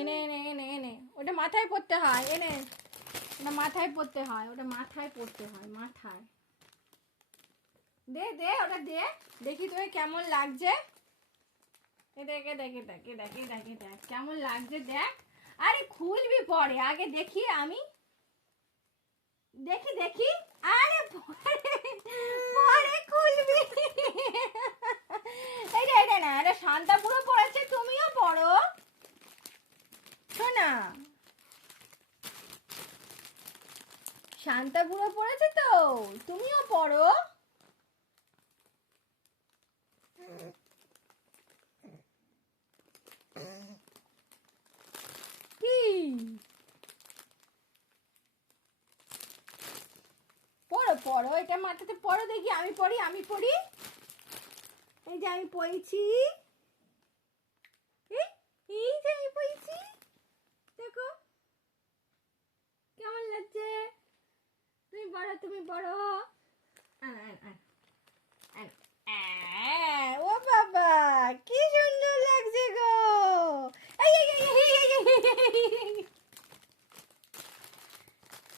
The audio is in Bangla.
এনে এনে এনে এনে ওটা মাথায় পড়তে হয়, এনে ওটা মাথায় পড়তে হয়, ওটা মাথায় পড়তে হয়, মাথায় দে দে ওটা দে, দেখি তোকে কেমন লাগছে। দেখে দেখে দেখে দেখে দেখে দেখ কেমন লাগছে দেখ। আরে খুলবি পরে, আগে দেখি আমি, দেখি দেখি। আরে পরে খুলবি। এইটা এটা না, এটা শান্তা পুরো পড়েছে, তুমিও পড়ো শোনা। শান্তা পুরো পড়েছে তো, তুমিও পড়ো। কি পড়ো পড়ো, এটা মাথাতে পড়ো, দেখি আমি পড়ি, আমি পড়ি। এই যে আমি পড়েছি, এই যে আমি পড়েছি, দেখো কেমন লাগছে। তুমি পড়ো, তুমি পড়ো।